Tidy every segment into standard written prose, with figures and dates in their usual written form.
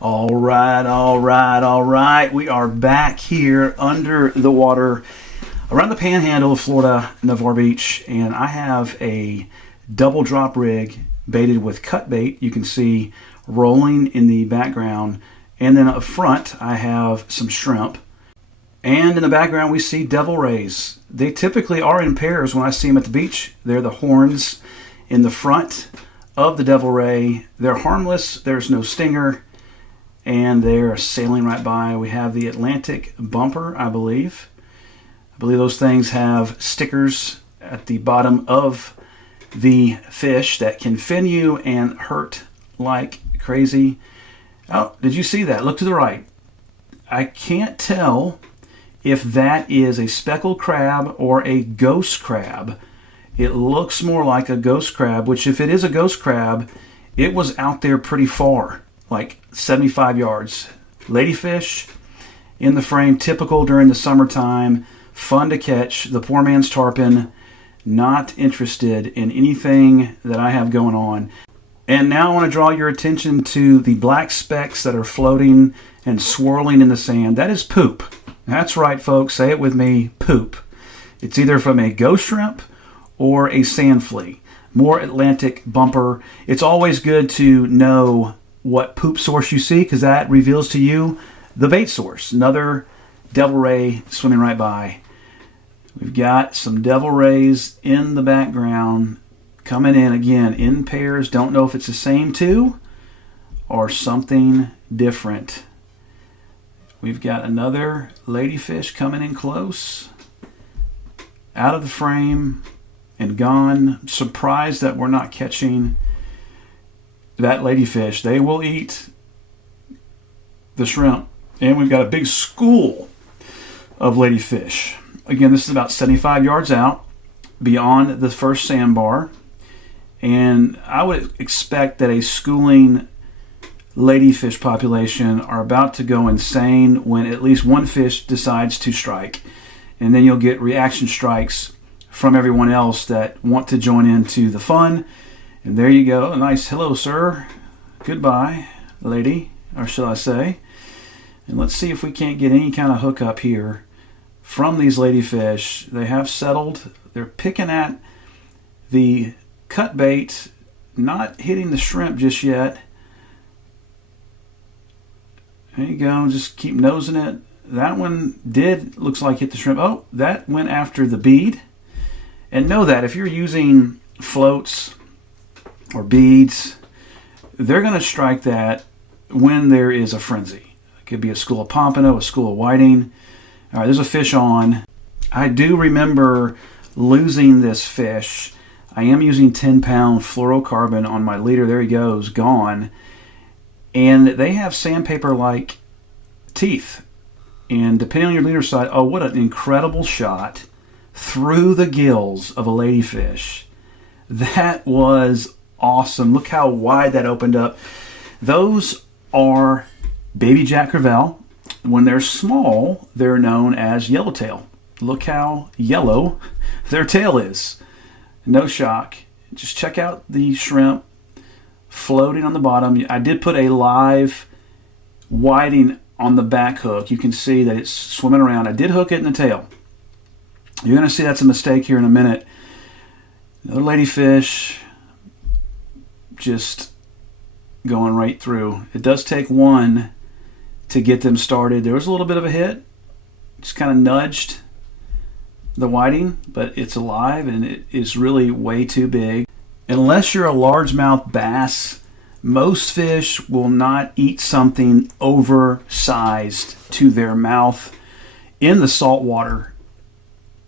All right, all right, all right. We are back here under the water around the panhandle of Florida, Navarre Beach, and I have a double drop rig baited with cut bait. You can see rolling in the background. And then up front, I have some shrimp. And in the background, we see devil rays. They typically are in pairs when I see them at the beach. They're the horns in the front of the devil ray. They're harmless. There's no stinger. And they're sailing right by. We have the Atlantic bumper, I believe. I believe those things have stickers at the bottom of the fish that can fin you and hurt like crazy. Oh, did you see that? Look to the right. I can't tell if that is a speckled crab or a ghost crab. It looks more like a ghost crab, which if it is a ghost crab, it was out there pretty far, like 75 yards. Ladyfish in the frame, typical during the summertime, fun to catch. The poor man's tarpon, not interested in anything that I have going on. And now I want to draw your attention to the black specks that are floating and swirling in the sand. That is poop. That's right, folks. Say it with me, poop. It's either from a ghost shrimp or a sand flea. More Atlantic bumper. It's always good to know what poop source you see because that reveals to you the bait source. Another devil ray swimming right by. We've got some devil rays in the background coming in again in pairs. Don't know if it's the same two or something different. We've got another ladyfish coming in close, out of the frame and gone. I'm surprised that we're not catching that ladyfish. They will eat the shrimp. And we've got a big school of ladyfish. Again, this is about 75 yards out beyond the first sandbar. And I would expect that a schooling ladyfish population are about to go insane when at least one fish decides to strike. And then you'll get reaction strikes from everyone else that want to join into the fun. And there you go. A nice hello, sir. Goodbye, lady, or shall I say. And let's see if we can't get any kind of hookup here from these ladyfish. They have settled. They're picking at the cut bait, not hitting the shrimp just yet. There you go. Just keep nosing it. That one looks like hit the shrimp. Oh, that went after the bead. And know that if you're using floats or beads, they're going to strike that when there is a frenzy. It could be a school of pompano, a school of whiting. All right, there's a fish on. I do remember losing this fish. I am using 10-pound fluorocarbon on my leader. There he goes, gone. And they have sandpaper-like teeth. And depending on your leader side, oh, what an incredible shot through the gills of a ladyfish. That was awesome. Look how wide that opened up. Those are baby Jack Crevalle. When they're small, they're known as yellowtail. Look how yellow their tail is. No shock. Just check out the shrimp floating on the bottom. I did put a live whiting on the back hook. You can see that it's swimming around. I did hook it in the tail. You're going to see that's a mistake here in a minute. Another ladyfish just going right through. It does take one to get them started. There was a little bit of a hit. Just kind of nudged the whiting, but it's alive and it is really way too big. Unless you're a largemouth bass, most fish will not eat something oversized to their mouth in the salt water,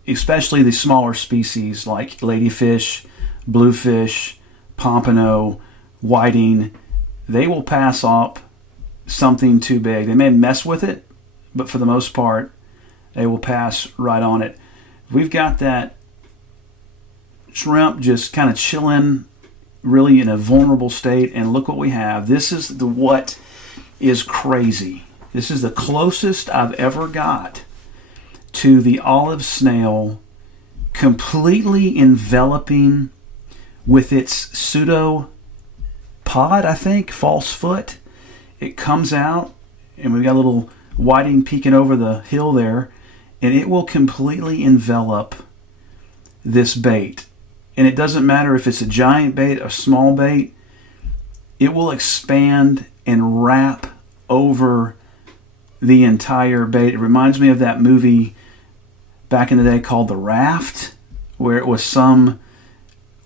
especially the smaller species like ladyfish, bluefish, pompano, whiting. They will pass up something too big. They may mess with it, but for the most part, they will pass right on it. We've got that shrimp just kind of chilling, really in a vulnerable state, and look what we have. This is what is crazy. This is the closest I've ever got to the olive snail completely enveloping with its pseudopod, I think, false foot. it comes out, and we've got a little whiting peeking over the hill there, and it will completely envelop this bait. And it doesn't matter if it's a giant bait, a small bait, it will expand and wrap over the entire bait. It reminds me of that movie back in the day called The Raft, where it was some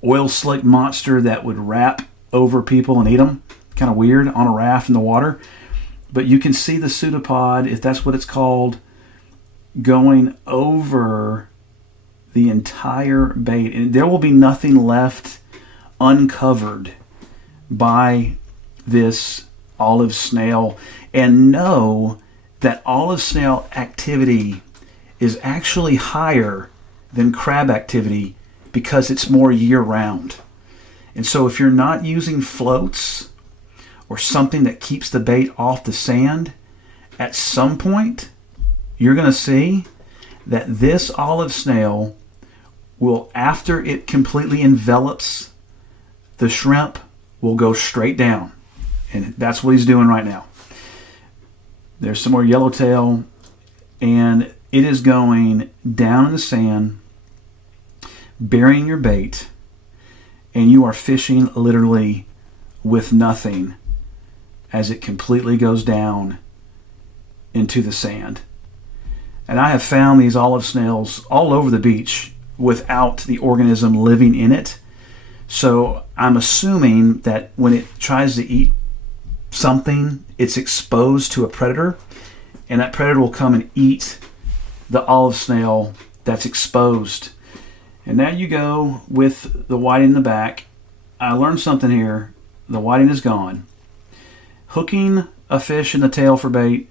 oil slick monster that would wrap over people and eat them. Kind of weird, on a raft in the water. But you can see the pseudopod, if that's what it's called, going over the entire bait. And there will be nothing left uncovered by this olive snail. And know that olive snail activity is actually higher than crab activity because it's more year-round. And so if you're not using floats or something that keeps the bait off the sand, at some point you're going to see that this olive snail will, after it completely envelops the shrimp, will go straight down. And that's what he's doing right now. There's some more yellowtail, and it is going down in the sand, burying your bait, and you are fishing literally with nothing as it completely goes down into the sand. And I have found these olive snails all over the beach without the organism living in it. So I'm assuming that when it tries to eat something, it's exposed to a predator, and that predator will come and eat the olive snail that's exposed. And now you go with the whiting in the back. I learned something here. The whiting is gone. Hooking a fish in the tail for bait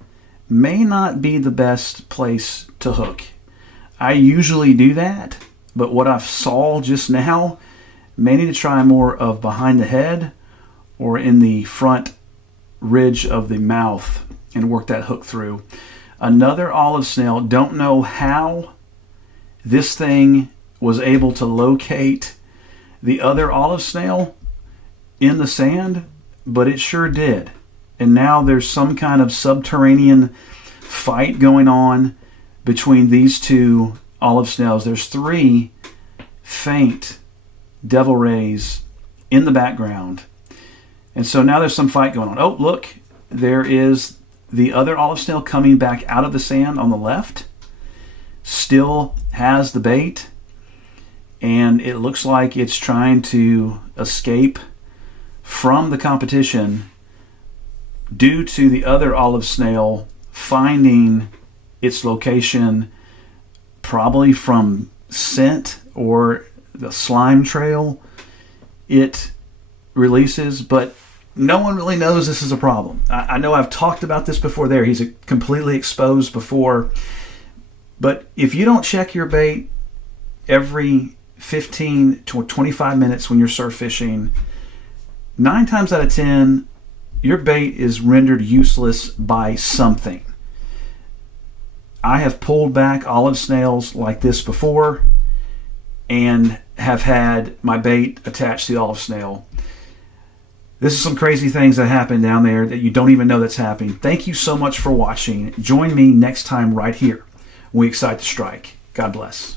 may not be the best place to hook. I usually do that, but what I saw just now, may need to try more of behind the head or in the front ridge of the mouth and work that hook through. Another olive snail, don't know how this thing was able to locate the other olive snail in the sand, but it sure did. And now there's some kind of subterranean fight going on between these two olive snails. There's three faint devil rays in the background. And so now there's some fight going on. Oh, look, there is the other olive snail coming back out of the sand on the left. Still has the bait. And it looks like it's trying to escape from the competition due to the other olive snail finding its location, probably from scent or the slime trail it releases. But no one really knows this is a problem. I know I've talked about this before there. He's completely exposed before. But if you don't check your bait every 15 to 25 minutes when you're surf fishing, 9 times out of 10, your bait is rendered useless by something. I have pulled back olive snails like this before and have had my bait attached to the olive snail. This is some crazy things that happen down there that you don't even know that's happening. Thank you so much for watching. Join me next time right here when we Excite to Strike. God bless.